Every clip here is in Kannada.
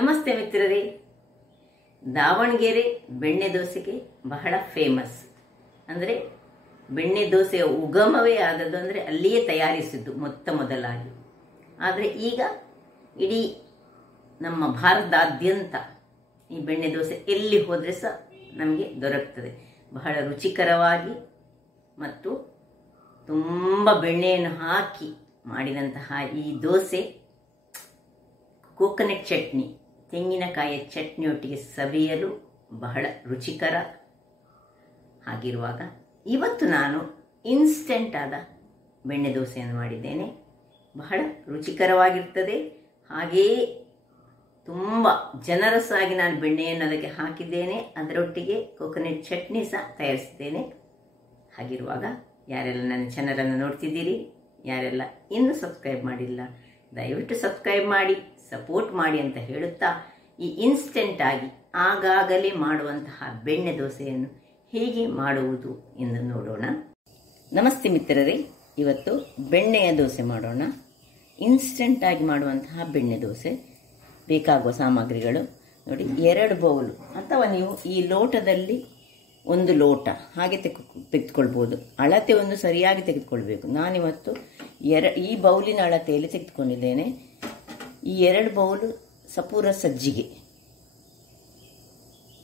ನಮಸ್ತೆ ಮಿತ್ರರೇ. ದಾವಣಗೆರೆ ಬೆಣ್ಣೆ ದೋಸೆಗೆ ಬಹಳ ಫೇಮಸ್. ಅಂದರೆ ಬೆಣ್ಣೆ ದೋಸೆಯ ಉಗಮವೇ ಆದದ್ದು ಅಂದರೆ ಅಲ್ಲಿಯೇ ತಯಾರಿಸಿದ್ದು ಮೊದಲಾಗಿ. ಆದರೆ ಈಗ ಇಡೀ ನಮ್ಮ ಭಾರತದಾದ್ಯಂತ ಈ ಬೆಣ್ಣೆ ದೋಸೆ ಎಲ್ಲಿ ಹೋದರೆ ಸಹ ನಮಗೆ ದೊರಕ್ತದೆ. ಬಹಳ ರುಚಿಕರವಾಗಿ ಮತ್ತು ತುಂಬ ಬೆಣ್ಣೆಯನ್ನು ಹಾಕಿ ಮಾಡಿದಂತಹ ಈ ದೋಸೆ ಕೋಕೋನಟ್ ಚಟ್ನಿ, ತೆಂಗಿನಕಾಯಿಯ ಚಟ್ನಿಯೊಟ್ಟಿಗೆ ಸವಿಯಲು ಬಹಳ ರುಚಿಕರ. ಹಾಗಿರುವಾಗ ಇವತ್ತು ನಾನು ಇನ್ಸ್ಟೆಂಟ್ ಆದ ಬೆಣ್ಣೆ ದೋಸೆಯನ್ನು ಮಾಡಿದ್ದೇನೆ. ಬಹಳ ರುಚಿಕರವಾಗಿರ್ತದೆ. ಹಾಗೆಯೇ ತುಂಬ ಜನರಸಾಗಿ ನಾನು ಬೆಣ್ಣೆಯನ್ನು ಅದಕ್ಕೆ ಹಾಕಿದ್ದೇನೆ. ಅದರೊಟ್ಟಿಗೆ ಕೋಕೋನಟ್ ಚಟ್ನಿ ಸಹ ತಯಾರಿಸಿದ್ದೇನೆ. ಹಾಗಿರುವಾಗ ಯಾರೆಲ್ಲ ನನ್ನ ಚಾನಲನ್ನು ನೋಡ್ತಿದ್ದೀರಿ, ಯಾರೆಲ್ಲ ಇನ್ನೂ ಸಬ್ಸ್ಕ್ರೈಬ್ ಮಾಡಿಲ್ಲ, ದಯವಿಟ್ಟು ಸಬ್ಸ್ಕ್ರೈಬ್ ಮಾಡಿ, ಸಪೋರ್ಟ್ ಮಾಡಿ ಅಂತ ಹೇಳುತ್ತಾ ಈ ಇನ್ಸ್ಟೆಂಟ್ ಆಗಿ ಆಗಾಗಲೇ ಮಾಡುವಂತಹ ಬೆಣ್ಣೆ ದೋಸೆಯನ್ನು ಹೇಗೆ ಮಾಡುವುದು ಎಂದು ನೋಡೋಣ. ನಮಸ್ತೆ ಮಿತ್ರರೇ, ಇವತ್ತು ಬೆಣ್ಣೆಯ ದೋಸೆ ಮಾಡೋಣ. ಇನ್ಸ್ಟೆಂಟ್ ಆಗಿ ಮಾಡುವಂತಹ ಬೆಣ್ಣೆ ದೋಸೆ. ಬೇಕಾಗುವ ಸಾಮಗ್ರಿಗಳು ನೋಡಿ, 2 ಬೌಲು ಅಥವಾ ನೀವು ಈ ಲೋಟದಲ್ಲಿ 1 ಲೋಟ ಹಾಗೆ ತೆಗೆದುಕೊಳ್ಬೋದು. ಅಳತೆ ಒಂದು ಸರಿಯಾಗಿ ತೆಗೆದುಕೊಳ್ಬೇಕು. ನಾನಿವತ್ತು ಈ ಬೌಲಿನ ಅಳತೆಯಲ್ಲಿ ತೆಗೆದುಕೊಂಡಿದ್ದೇನೆ. ಈ 2 ಬೌಲು ಸಪೂರ ಸಜ್ಜಿಗೆ,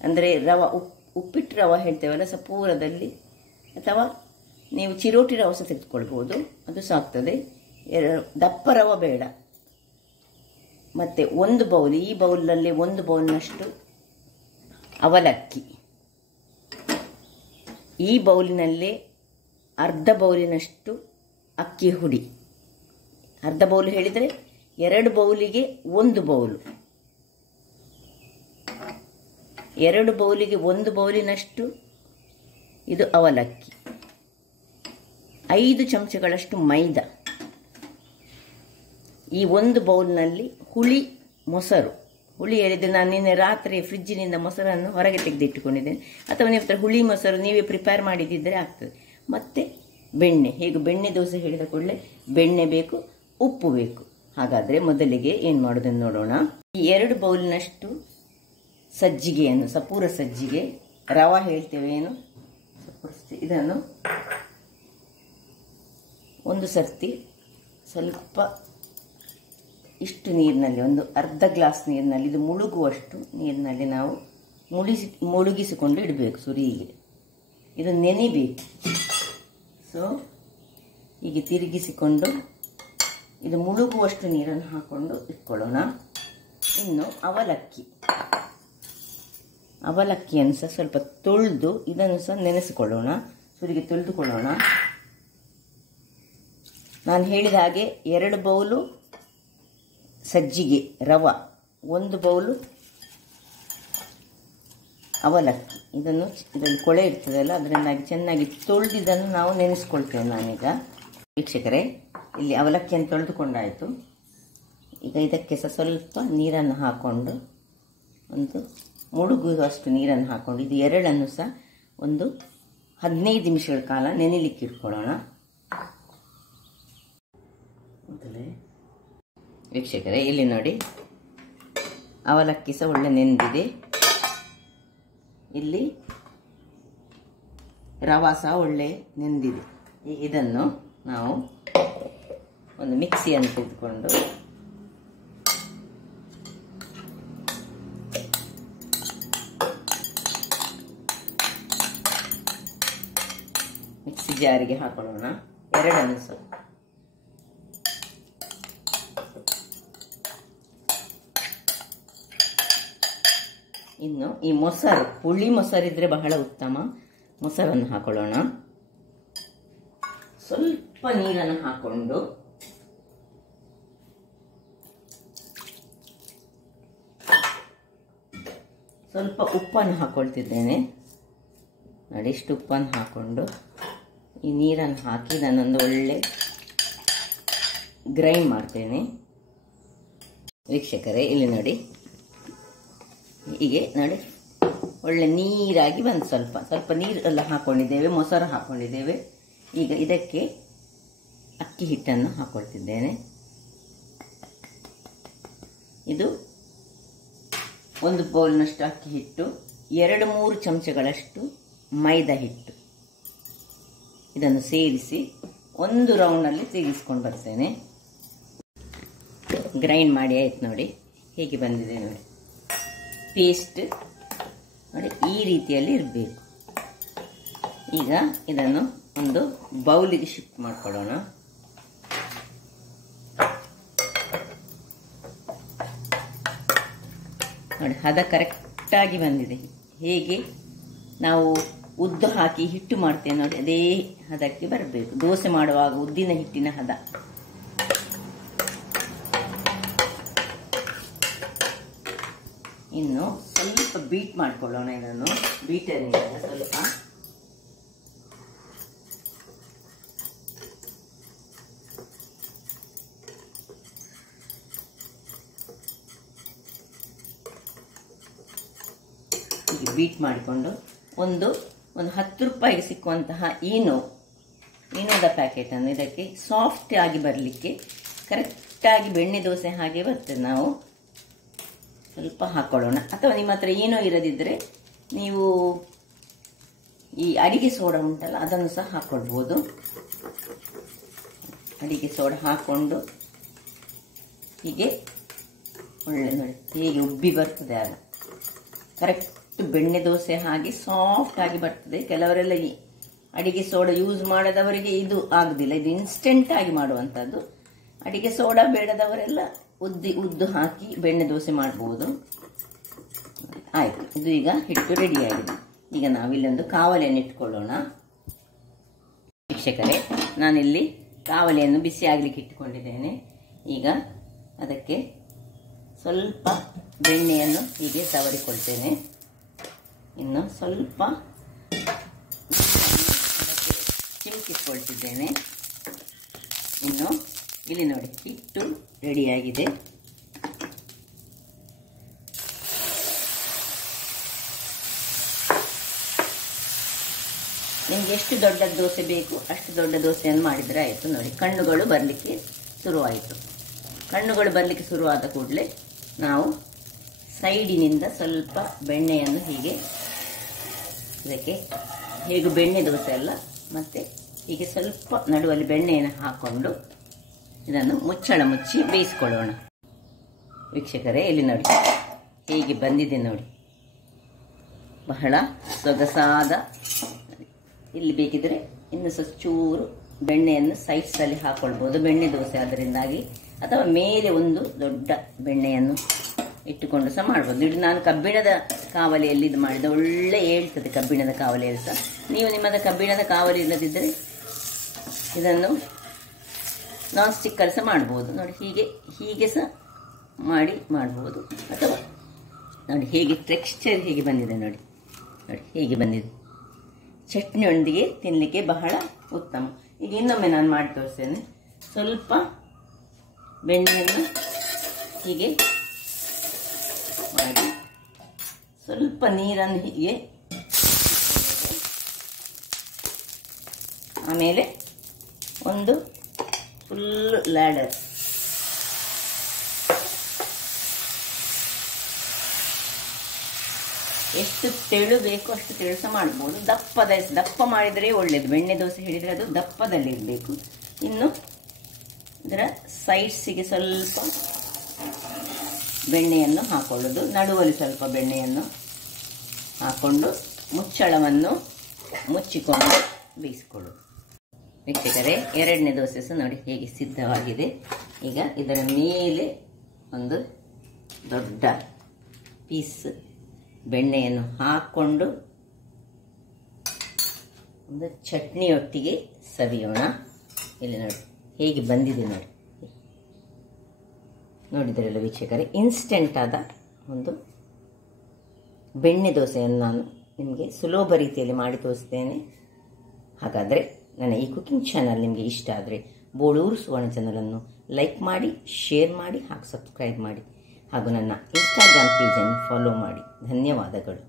ಅಂದರೆ ಉಪ್ಪಿಟ್ಟು ರವೆ ಹೇಳ್ತೇವಲ್ಲ, ಸಪೂರದಲ್ಲಿ, ಅಥವಾ ನೀವು ಚಿರೋಟಿ ರವೆ ಸಹ ತೆಗೆದುಕೊಳ್ಬೋದು, ಅದು ಸಾಕ್ತದೆ. ದಪ್ಪ ರವೆ ಬೇಡ. ಮತ್ತು 1 ಬೌಲ್, ಈ ಬೌಲಲ್ಲಿ 1 ಬೌಲ್ನಷ್ಟು ಅವಲಕ್ಕಿ, ಈ ಬೌಲಿನಲ್ಲೇ ಅರ್ಧ ಬೌಲಿನಷ್ಟು ಅಕ್ಕಿ ಹುಡಿ. ಅರ್ಧ ಬೌಲ್ ಹೇಳಿದರೆ 2 ಬೌಲಿಗೆ 1 ಬೌಲು, 2 ಬೌಲಿಗೆ 1 ಬೌಲಿನಷ್ಟು ಇದು ಅವಲಕ್ಕಿ, 5 ಚಮಚಗಳಷ್ಟು ಮೈದಾ. ಈ 1 ಬೌಲ್ನಲ್ಲಿ ಮೊಸರು. ಹುಳಿ ಹೇಳಿದರೆ ನಾನು ನಿನ್ನೆ ರಾತ್ರಿ ಫ್ರಿಜ್ಜಿನಿಂದ ಮೊಸರನ್ನು ಹೊರಗೆ ತೆಗೆದಿಟ್ಟುಕೊಂಡಿದ್ದೇನೆ. ಅಥವಾ ನೀವು ಹುಳಿ ಮೊಸರು ನೀವೇ ಪ್ರಿಪೇರ್ ಮಾಡಿದ್ದಿದ್ದರೆ ಆಗ್ತದೆ. ಮತ್ತು ಬೆಣ್ಣೆ. ಹೇಗೆ ಬೆಣ್ಣೆ ದೋಸೆ ಹೇಳಿದ ಕೂಡಲೇ ಬೆಣ್ಣೆ ಬೇಕು, ಉಪ್ಪು ಬೇಕು. ಹಾಗಾದರೆ ಮೊದಲಿಗೆ ಏನು ಮಾಡೋದನ್ನು ನೋಡೋಣ. ಈ 2 ಬೌಲಿನಷ್ಟು ಸಜ್ಜಿಗೆಯನ್ನು, ಸಪೂರ ಸಜ್ಜಿಗೆ ರವೆ ಹೇಳ್ತೇವೆ ಏನು, ಇದನ್ನು ಒಂದು ಸರ್ತಿ ಸ್ವಲ್ಪ ಇಷ್ಟು ನೀರಿನಲ್ಲಿ, ಒಂದು ಅರ್ಧ ಗ್ಲಾಸ್ ನೀರಿನಲ್ಲಿ, ಇದು ಮುಳುಗುವಷ್ಟು ನೀರಿನಲ್ಲಿ ನಾವು ಮುಳುಗಿಸಿಕೊಂಡು ಇಡಬೇಕು ಸುರಿಗೆ. ಇದು ನೆನಿಬೇಕು. ಸೊ ಹೀಗೆ ತಿರುಗಿಸಿಕೊಂಡು ಇದು ಮುಳುಗುವಷ್ಟು ನೀರನ್ನು ಹಾಕ್ಕೊಂಡು ಇಟ್ಕೊಳ್ಳೋಣ. ಇನ್ನು ಅವಲಕ್ಕಿಯನ್ನು ಸಹ ಸ್ವಲ್ಪ ತೊಳೆದು ಇದನ್ನು ಸಹ ನೆನೆಸಿಕೊಳ್ಳೋಣ, ಸುರಿಗೆ ತೊಳೆದುಕೊಳ್ಳೋಣ. ನಾನು ಹೇಳಿದ ಹಾಗೆ 2 ಬೌಲು ಸಜ್ಜಿಗೆ ರವೆ, 1 ಬೌಲು ಅವಲಕ್ಕಿ. ಇದರಲ್ಲಿ ಕೊಳೆ ಇರ್ತದಲ್ಲ, ಅದರಿಂದಾಗಿ ಚೆನ್ನಾಗಿ ತೊಳೆದು ಇದನ್ನು ನಾವು ನೆನೆಸ್ಕೊಳ್ತೇವೆ. ನಾನೀಗ ವೀಕ್ಷಕರೇ, ಇಲ್ಲಿ ಅವಲಕ್ಕಿಯನ್ನು ತೊಳೆದುಕೊಂಡಾಯಿತು. ಈಗ ಇದಕ್ಕೆ ಸಹ ಸ್ವಲ್ಪ ನೀರನ್ನು ಹಾಕ್ಕೊಂಡು, ಒಂದು ಮುಳುಗುವಷ್ಟು ನೀರನ್ನು ಹಾಕ್ಕೊಂಡು, ಇದು 2 ಸಹ ಒಂದು 15 ನಿಮಿಷಗಳ ಕಾಲ ನೆನೆಲಿಕ್ಕೆ ಇಟ್ಕೊಳ್ಳೋಣ. ವೀಕ್ಷಕರೇ, ಇಲ್ಲಿ ನೋಡಿ, ಅವಲಕ್ಕಿ ಸಹ ಒಳ್ಳೆ ನೆಂದಿದೆ. ಇಲ್ಲಿ ರವೆ ಸಹ ಒಳ್ಳೆ ನೆಂದಿದೆ. ಇದನ್ನು ನಾವು ಒಂದು ಮಿಕ್ಸಿಯನ್ನು ತೆಗೆದುಕೊಂಡು ಮಿಕ್ಸಿ ಜಾರಿಗೆ ಹಾಕೊಳ್ಳೋಣ. 2 ಸಹ ಇನ್ನು ಈ ಮೊಸರು, ಹುಳಿ ಮೊಸರಿದ್ರೆ ಬಹಳ ಉತ್ತಮ. ಮೊಸರನ್ನು ಹಾಕೊಳ್ಳೋಣ. ಸ್ವಲ್ಪ ನೀರನ್ನು ಹಾಕೊಂಡು ಸ್ವಲ್ಪ ಉಪ್ಪನ್ನು ಹಾಕೊಳ್ತಿದ್ದೇನೆ. ನೋಡಿ, ಇಷ್ಟು ಉಪ್ಪನ್ನು ಹಾಕೊಂಡು ಈ ನೀರನ್ನು ಹಾಕಿ ನಾನೊಂದು ಒಳ್ಳೆ ಗ್ರೈಂಡ್ ಮಾಡ್ತೇನೆ. ವೀಕ್ಷಕರೇ, ಇಲ್ಲಿ ನೋಡಿ, ಹೀಗೆ ನೋಡಿ ಒಳ್ಳೆ ನೀರಾಗಿ ಬಂದು ಸ್ವಲ್ಪ ನೀರೆಲ್ಲ ಹಾಕ್ಕೊಂಡಿದ್ದೇವೆ, ಮೊಸರು ಹಾಕ್ಕೊಂಡಿದ್ದೇವೆ. ಈಗ ಇದಕ್ಕೆ ಅಕ್ಕಿ ಹಿಟ್ಟನ್ನು ಹಾಕ್ಕೊಳ್ತಿದ್ದೇನೆ. ಇದು 1 ಬೌಲ್ನಷ್ಟು ಅಕ್ಕಿ ಹಿಟ್ಟು, 2-3 ಚಮಚಗಳಷ್ಟು ಮೈದಾ ಹಿಟ್ಟು, ಇದನ್ನು ಸೇರಿಸಿ ಒಂದು ರೌಂಡಲ್ಲಿ ತಿರುಗಿಸ್ಕೊಂಡು ಬರ್ತೇನೆ. ಗ್ರೈಂಡ್ ಮಾಡಿ ಆಯ್ತು ನೋಡಿ, ಹೇಗೆ ಬಂದಿದೆ ನೋಡಿ ಪೇಸ್ಟ್ ನೋಡಿ, ಈ ರೀತಿಯಲ್ಲಿ ಇರಬೇಕು. ಈಗ ಇದನ್ನು ಒಂದು ಬೌಲಿಗೆ ಶಿಫ್ಟ್ ಮಾಡ್ಕೊಳ್ಳೋಣ. ನೋಡಿ ಹದ ಕರೆಕ್ಟಾಗಿ ಬಂದಿದೆ. ಹೇಗೆ ನಾವು ಉದ್ದು ಹಾಕಿ ಹಿಟ್ಟು ಮಾಡ್ತೇವೆ ನೋಡಿ, ಅದೇ ಹದಕ್ಕೆ ಬರಬೇಕು. ದೋಸೆ ಮಾಡುವಾಗ ಉದ್ದಿನ ಹಿಟ್ಟಿನ ಹದ. ಇನ್ನು ಸ್ವಲ್ಪ ಬೀಟ್ ಮಾಡ್ಕೊಳ್ಳೋಣ. ಇದನ್ನು ಬೀಟರ್ನಿಂದ ಸ್ವಲ್ಪ ಹೀಗೆ ಬೀಟ್ ಮಾಡಿಕೊಂಡು ಒಂದು 10 ರೂಪಾಯಿಗೆ ಸಿಕ್ಕುವಂತಹ ಈನೋದ ಪ್ಯಾಕೆಟನ್ನು ಇದಕ್ಕೆ ಸಾಫ್ಟ್ ಆಗಿ ಬರಲಿಕ್ಕೆ ಕರೆಕ್ಟಾಗಿ ಬೆಣ್ಣೆ ದೋಸೆ ಹಾಗೆ ಬರ್ತದೆ. ನಾವು ಸ್ವಲ್ಪ ಹಾಕೊಳ್ಳೋಣ. ಅಥವಾ ನಿಮ್ಮ ಹತ್ರ ಏನೋ ಇರದಿದ್ದರೆ ನೀವು ಈ ಅಡಿಗೆ ಸೋಡಾ ಉಂಟಲ್ಲ ಅದನ್ನು ಸಹ ಹಾಕ್ಕೊಳ್ಬೋದು. ಅಡಿಗೆ ಸೋಡಾ ಹಾಕ್ಕೊಂಡು ಹೀಗೆ ಒಳ್ಳೆ ನೋಡಿ ಹೇಗೆ ಉಬ್ಬಿ ಬರ್ತದೆ. ಆಗ ಕರೆಕ್ಟ್ ಬೆಣ್ಣೆ ದೋಸೆ ಹಾಗೆ ಸಾಫ್ಟ್ ಆಗಿ ಬರ್ತದೆ. ಕೆಲವರೆಲ್ಲ ಈ ಅಡಿಗೆ ಸೋಡಾ ಯೂಸ್ ಮಾಡದವರಿಗೆ ಇದು ಆಗುದಿಲ್ಲ, ಇದು ಇನ್ಸ್ಟೆಂಟ್ ಆಗಿ ಮಾಡುವಂಥದ್ದು. ಅಡಿಗೆ ಸೋಡಾ ಬೇಡದವರೆಲ್ಲ ಉದ್ದು ಹಾಕಿ ಬೆಣ್ಣೆ ದೋಸೆ ಮಾಡಬಹುದು. ಆಯ್ತು, ಇದು ಈಗ ಹಿಟ್ಟು ರೆಡಿ ಆಗಿದೆ. ಈಗ ನಾವಿಲ್ಲೊಂದು ಕಾವಲಿಯನ್ನು ಇಟ್ಕೊಳ್ಳೋಣ. ವೀಕ್ಷಕರೇ, ನಾನಿಲ್ಲಿ ಕಾವಲಿಯನ್ನು ಬಿಸಿ ಆಗ್ಲಿಕ್ಕೆ ಇಟ್ಟುಕೊಂಡಿದ್ದೇನೆ. ಈಗ ಅದಕ್ಕೆ ಸ್ವಲ್ಪ ಬೆಣ್ಣೆಯನ್ನು ಹೀಗೆ ಸವರಿಕೊಳ್ತೇನೆ. ಇನ್ನು ಸ್ವಲ್ಪ ಅದಕ್ಕೆ ಚಿಮುಕಿಸ್ಕೊಳ್ತಿದ್ದೇನೆ. ಇನ್ನು ಇಲ್ಲಿ ನೋಡಿ ಹಿಟ್ಟು ರೆಡಿಯಾಗಿದೆ. ನಿಮ್ಗೆ ಎಷ್ಟು ದೊಡ್ಡ ದೋಸೆ ಬೇಕು ಅಷ್ಟು ದೊಡ್ಡ ದೋಸೆಯನ್ನು ಮಾಡಿದರೆ ಆಯಿತು. ನೋಡಿ ಕಣ್ಣುಗಳು ಬರಲಿಕ್ಕೆ ಶುರುವಾಯಿತು. ಕಣ್ಣುಗಳು ಬರಲಿಕ್ಕೆ ಶುರುವಾದ ಕೂಡಲೇ ನಾವು ಸೈಡಿನಿಂದ ಸ್ವಲ್ಪ ಬೆಣ್ಣೆಯನ್ನು ಹೀಗೆ ಇದಕ್ಕೆ, ಹೇಗೆ ಬೆಣ್ಣೆ ದೋಸೆ ಅಲ್ಲ, ಮತ್ತೆ ಹೀಗೆ ಸ್ವಲ್ಪ ನಡುವಲ್ಲಿ ಬೆಣ್ಣೆಯನ್ನು ಹಾಕ್ಕೊಂಡು ಇದನ್ನು ಮುಚ್ಚಳ ಮುಚ್ಚಿ ಬೇಯಿಸ್ಕೊಳ್ಳೋಣ. ವೀಕ್ಷಕರೇ, ಇಲ್ಲಿ ನೋಡಿ ಹೇಗೆ ಬಂದಿದೆ ನೋಡಿ, ಬಹಳ ಸೊಗಸಾದ. ಇಲ್ಲಿ ಬೇಕಿದ್ರೆ ಇನ್ನು ಚೂರು ಬೆಣ್ಣೆಯನ್ನು ಸೈಡ್ಸಲ್ಲಿ ಹಾಕ್ಕೊಳ್ಬೋದು, ಬೆಣ್ಣೆ ದೋಸೆ ಅದರಿಂದಾಗಿ. ಅಥವಾ ಮೇಲೆ ಒಂದು ದೊಡ್ಡ ಬೆಣ್ಣೆಯನ್ನು ಇಟ್ಟುಕೊಂಡು ಸಹ ಮಾಡ್ಬೋದು. ಇದು ನಾನು ಕಬ್ಬಿಣದ ಕಾವಲಿಯಲ್ಲಿ ಇದು ಮಾಡಿದ, ಒಳ್ಳೆ ಹೇಳ್ತದೆ ಕಬ್ಬಿಣದ ಕಾವಲಿಯಲ್ಲಿ ಸಹ. ನೀವು ನಿಮ್ಮದ ಕಬ್ಬಿಣದ ಕಾವಲಿ ಇಲ್ಲದಿದ್ದರೆ ಇದನ್ನು ನಾನ್ ಸ್ಟಿಕ್ಕಲ್ಲಿ ಸಹ ಮಾಡ್ಬೋದು. ನೋಡಿ ಹೀಗೆ ಸಹ ಮಾಡ್ಬೋದು. ಅಥವಾ ನೋಡಿ ಹೇಗೆ ಟೆಕ್ಸ್ಚರ್ ಹೇಗೆ ಬಂದಿದೆ ನೋಡಿ ಹೇಗೆ ಬಂದಿದೆ. ಚಟ್ನಿಯೊಂದಿಗೆ ತಿನ್ನಲಿಕ್ಕೆ ಬಹಳ ಉತ್ತಮ. ಈಗ ಇನ್ನೊಮ್ಮೆ ನಾನು ಮಾಡಿ ತೋರಿಸ್ತೇನೆ. ಸ್ವಲ್ಪ ಬೆಣ್ಣೆಯನ್ನು ಹೀಗೆ ಮಾಡಿ ಸ್ವಲ್ಪ ನೀರನ್ನು ಹೀಗೆ, ಆಮೇಲೆ ಒಂದು ಫುಲ್ ಲ್ಯಾಡರ್, ಎಷ್ಟು ತೆಳು ಬೇಕು ಅಷ್ಟು ತೆಳು ಸಹ ಮಾಡ್ಬೋದು. ದಪ್ಪ ಮಾಡಿದರೆ ಒಳ್ಳೆಯದು. ಬೆಣ್ಣೆ ದೋಸೆ ಹೇಳಿದರೆ ಅದು ದಪ್ಪದಲ್ಲಿ ಇರಬೇಕು. ಇನ್ನು ಇದರ ಸೈಡ್ಸಿಗೆ ಸ್ವಲ್ಪ ಬೆಣ್ಣೆಯನ್ನು ಹಾಕೊಳ್ಳೋದು, ನಡುವಲ್ಲಿ ಸ್ವಲ್ಪ ಬೆಣ್ಣೆಯನ್ನು ಹಾಕೊಂಡು ಮುಚ್ಚಳವನ್ನು ಮುಚ್ಚಿಕೊಂಡು ಬೇಯಿಸಿಕೊಳ್ಳೋದು. ವೀಕ್ಷಕರೇ, ಎರಡನೇ ದೋಸೆ ಸಹ ನೋಡಿ ಹೇಗೆ ಸಿದ್ಧವಾಗಿದೆ. ಈಗ ಇದರ ಮೇಲೆ ಒಂದು ದೊಡ್ಡ ಪೀಸ್ ಬೆಣ್ಣೆಯನ್ನು ಹಾಕ್ಕೊಂಡು ಒಂದು ಚಟ್ನಿಯೊಟ್ಟಿಗೆ ಸವಿಯೋಣ. ಇಲ್ಲಿ ನೋಡಿ ಹೇಗೆ ಬಂದಿದೆ ನೋಡಿ. ನೋಡಿದ್ರಲ್ಲ ವೀಕ್ಷಕರೇ, ಇನ್ಸ್ಟೆಂಟ್ ಆದ ಒಂದು ಬೆಣ್ಣೆ ದೋಸೆಯನ್ನು ನಾನು ನಿಮಗೆ ಸುಲಭ ರೀತಿಯಲ್ಲಿ ಮಾಡಿ ತೋರಿಸ್ತೇನೆ. ಹಾಗಾದರೆ ನನ್ನ ಈ ಕುಕಿಂಗ್ ಚಾನಲ್ ನಿಮಗೆ ಇಷ್ಟ ಆದರೆ ಬೋಳೂರು ಸುವರ್ಣ ಚಾನಲನ್ನು ಲೈಕ್ ಮಾಡಿ, ಶೇರ್ ಮಾಡಿ ಹಾಗೂ ಸಬ್ಸ್ಕ್ರೈಬ್ ಮಾಡಿ. ಹಾಗೂ ನನ್ನ ಇನ್ಸ್ಟಾಗ್ರಾಮ್ ಪೇಜನ್ನು ಫಾಲೋ ಮಾಡಿ. ಧನ್ಯವಾದಗಳು.